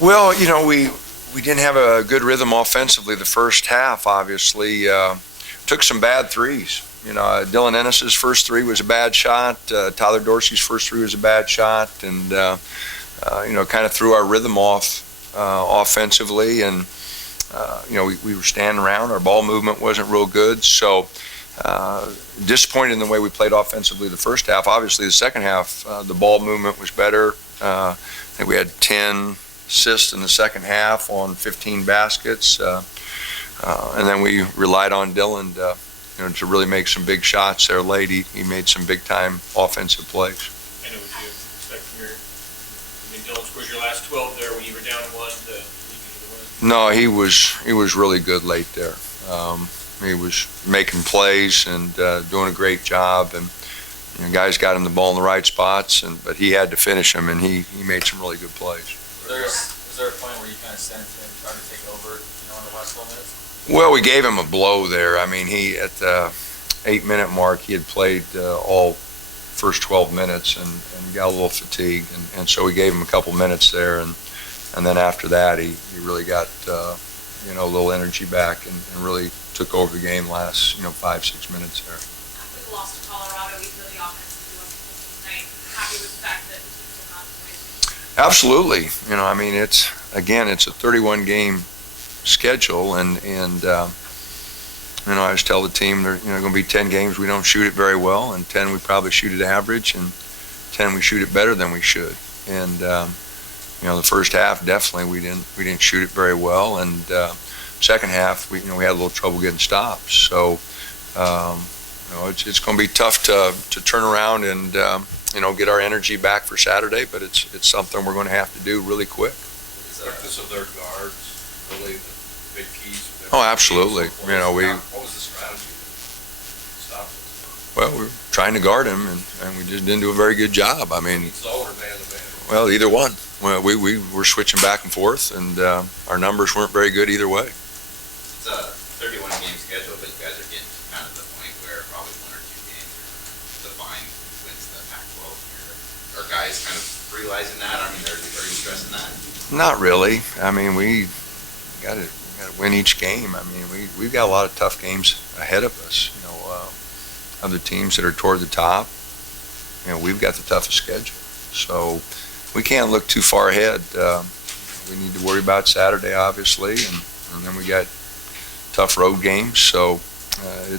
Well, we didn't have a good rhythm offensively the first half, obviously. Took some bad threes. Dylan Ennis's first three was a bad shot. Tyler Dorsey's first three was a bad shot. And, kind of threw our rhythm off offensively. And, we were standing around. Our ball movement wasn't real good. So, disappointed in the way we played offensively the first half. Obviously, the second half, the ball movement was better. I think we had 10 assists in the second half on 15 baskets, and then we relied on Dylan to really make some big shots there late. He made some big time offensive plays. I know what you expect from Dylan scores your last 12 there when you were down and one to lead you to the win. No, he was really good late there. He was making plays and doing a great job, and guys got him the ball in the right spots, but he had to finish them, and he made some really good plays. Was there a point where you kind of sensed him trying to take over, in the last 12 minutes? Well, we gave him a blow there. I mean, he at the 8-minute mark, he had played all first 12 minutes and got a little fatigued, and so we gave him a couple minutes there, and then after that, he really got a little energy back and really took over the game last 5-6 minutes there. After the loss to Colorado, we feel the offense is tonight. Happy with the fact that the team still got the way. Absolutely. It's a 31 game schedule, and I always tell the team there going to be 10 games we don't shoot it very well, and 10 we probably shoot it average, and 10 we shoot it better than we should. And the first half definitely we didn't shoot it very well, and second half we had a little trouble getting stops. So it's going to be tough to turn around and get our energy back for Saturday, but it's something we're going to have to do really quick. Is the thickness of their guards really the big keys? Oh, absolutely. What was the strategy to stop this? Well, we're trying to guard him, and we just didn't do a very good job. I mean, So or man to man? well, either one. Well, we were switching back and forth, and our numbers weren't very good either way. It's a 31 game schedule, but you guys are getting to kind of the point where probably one or two games are defined wins the Pac-12 here. Are guys kind of realizing that? I mean, are you stressing that? Not really. I mean, we got to win each game. I mean, we've got a lot of tough games ahead of us. Other teams that are toward the top. We've got the toughest schedule, so we can't look too far ahead. We need to worry about Saturday, obviously, and then we got tough road games. So I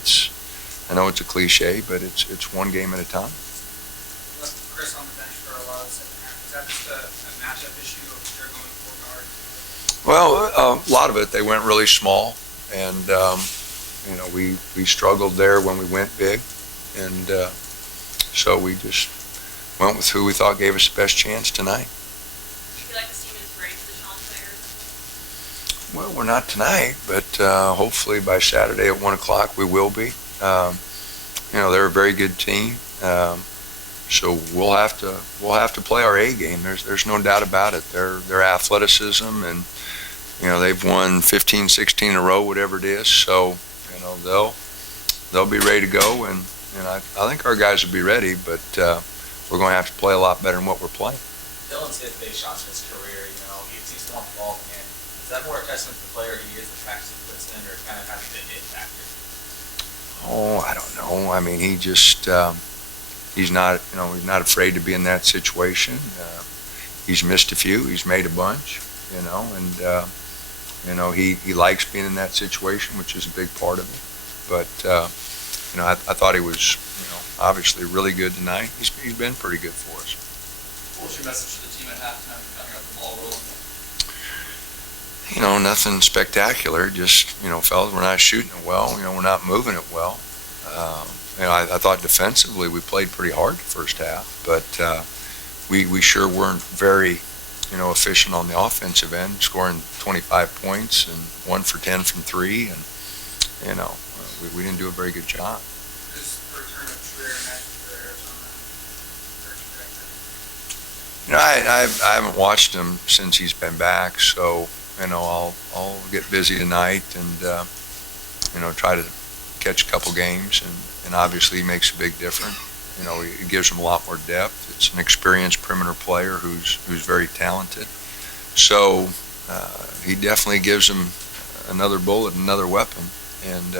know it's a cliche, but it's one game at a time. Chris on the bench for a lot of the second half. Is that just a matchup issue of they're going four guards? Well, a lot of it, they went really small, and we struggled there when we went big, and so we just went with who we thought gave us the best chance tonight. Do you feel like this team is ready for the challenge players? Well, we're not tonight, but hopefully by Saturday at 1 o'clock we will be. They're a very good team, so we'll have to play our A game. There's no doubt about it. Their athleticism, and they've won 15, 16 in a row, whatever it is. So they'll be ready to go, and I think our guys will be ready, but we're going to have to play a lot better than what we're playing. Dylan's hit big shots in his career, he's won the ball again. Is that more a testament to the player he is, the practice he puts in, or kind of having the it factor? Oh, I don't know. I mean, he just he's not afraid to be in that situation. He's missed a few, he's made a bunch, and he likes being in that situation, which is a big part of it. But I thought he was obviously really good tonight. He's been pretty good for us. What was your message to the team at halftime, coming up the ball rolling? Nothing spectacular. Just, fellas, we're not shooting it well. We're not moving it well. I thought defensively we played pretty hard the first half, but we sure weren't very, efficient on the offensive end, scoring 25 points and 1 for 10 from 3, and we didn't do a very good job. This return of Trier next for Arizona, I haven't watched him since he's been back, so I'll get busy tonight and try to catch a couple games, and obviously he makes a big difference. He gives them a lot more depth. It's an experienced perimeter player who's very talented, So he definitely gives them another bullet, another weapon, and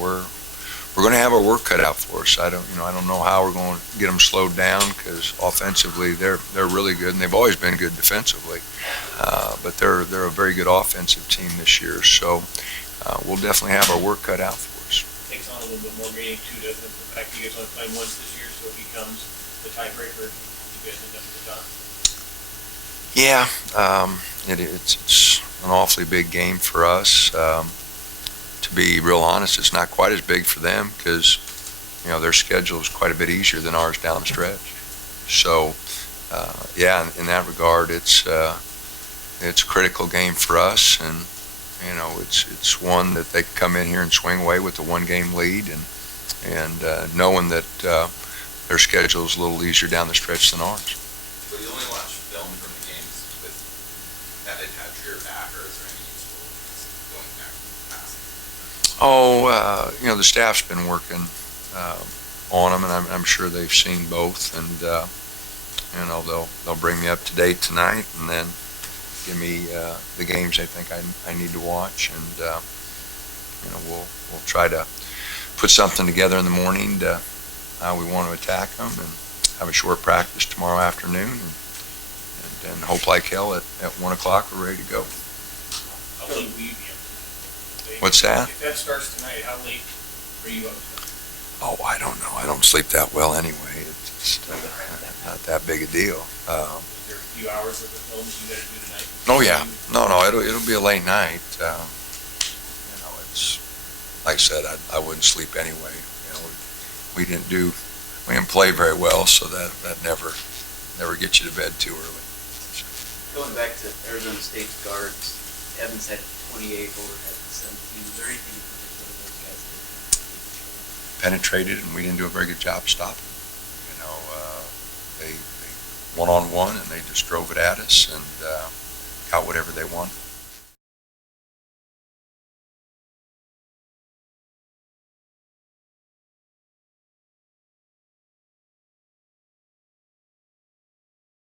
we're going to have our work cut out for us. I don't know how we're going to get them slowed down, because offensively they're really good, and they've always been good defensively. But they're a very good offensive team this year. So we'll definitely have our work cut out for us. Takes on a little bit more meaning too, doesn't it? The fact that you guys only play once this year, so it becomes the tiebreaker. You guys end up at the top. Yeah, it's an awfully big game for us. To be real honest, it's not quite as big for them, because their schedule is quite a bit easier than ours down the stretch. So yeah, in that regard, it's a critical game for us, and it's one that they can come in here and swing away with a 1-game lead, and knowing that their schedule is a little easier down the stretch than ours. Will you only watch film from the games with that attached to your back, or is there any useful going back past? Oh, the staff's been working on them, and I'm sure they've seen both, and they'll bring me up to date tonight, and then give me the games they think I need to watch, and we'll try to put something together in the morning to how we want to attack them, and have a short practice tomorrow afternoon, and then hope like hell at 1 o'clock we're ready to go. How late will you be up tonight? What's that? If that starts tonight, how late are you up? Oh, I don't know. I don't sleep that well anyway. It's just not that big a deal. Is there a few hours of the films you got to do tonight? Oh yeah, no, it'll be a late night. It's like I said, I wouldn't sleep anyway. We didn't play very well, so that never gets you to bed too early. Going back to Arizona State's guards, Evans had 28, Holder had 17. Is there anything in particular those guys did? Penetrated, and we didn't do a very good job stopping. They one-on-one, and they just drove it at us, and got whatever they wanted.